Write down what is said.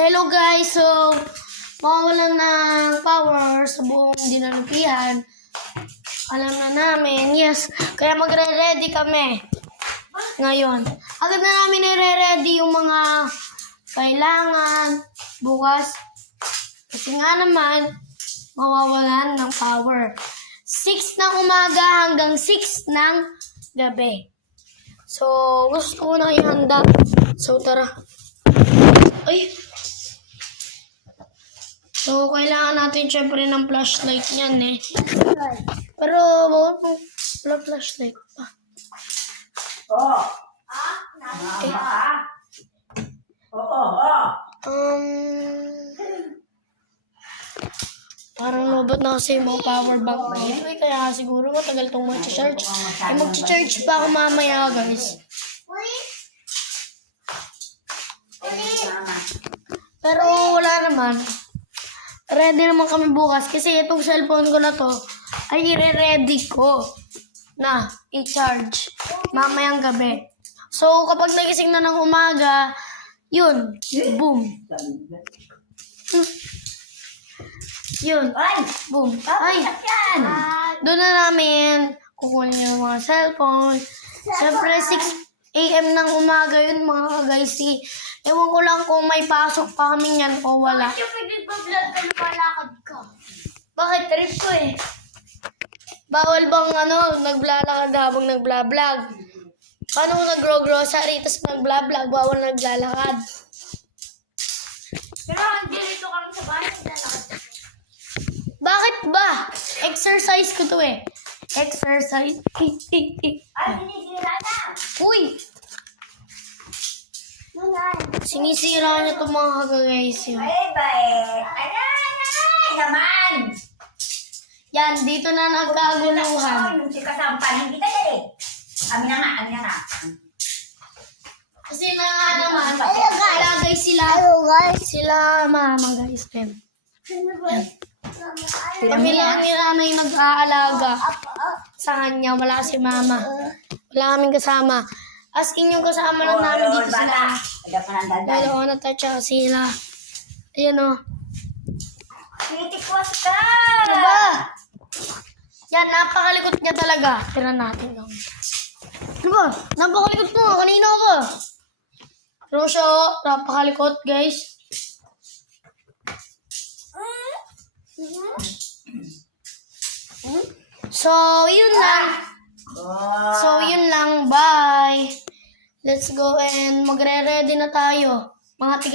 Hello guys, so mawalan ng power sa buong dinalupihan. Alam na namin, yes. Kaya magre-ready kami ngayon. Agad na namin nire-ready yung mga kailangan bukas. Kasi nga naman, mawawalan ng power. 6 ng umaga hanggang 6 ng gabi. So, gusto ko na ihanda. So, tara. Ay! So, kailangan natin syempre ng flashlight niyan eh. Pero, bakit mo wala flashlight pa? Parang lobot na kasi yung mga power bank dito eh. Kaya siguro matagal itong mag-charge. Ay, mag-charge pa ako mamaya guys. Pero wala naman. Ready naman kami bukas kasi itong cellphone ko na to ay i-ready ko na i-charge mamayang gabi. So kapag nagising na ng umaga, yun, boom. Yun, boom. Ay, doon na namin kukunin yung mga cellphone. Siyempre 6 AM ng umaga yun mga guys. Ewan ko lang kung may pasok pa kami yan o wala. Bakit yung pinag-vlog ka lumalakad ka? Bakit? Trip ko eh. Bawal bang naglalakad habang nagblablag? Paano kung nagro-grocery tapos nagblablag, bawal naglalakad? Pero dito kami sa bahay, naglalakad. Bakit ba? Exercise ko to eh. Exercise. Ay, sinisira na! Uy! Sinisira niya itong mga guys. Ay naman! Yan, dito na nagkaguluhan. Yung si kasampanin kita yan eh. Amin na nga. Kasi na nga naman, sila guys sila. Sila mama guys. Kami lang ni nanay nag-aalaga sa kanya. Wala si mama. Wala kaming kasama. As in yung kasama lang namin dito sila. Dalawa na tayo sila. Ayan o. Titikwas ka! Ano ba? Yan, napakalikot niya talaga. Tira natin lang. Ano ba? Napakalikot mo. Kanina ba? Pero siya o. Napakalikot guys. So, yun lang. Bye. Let's go and magre-ready na tayo. Mga tiga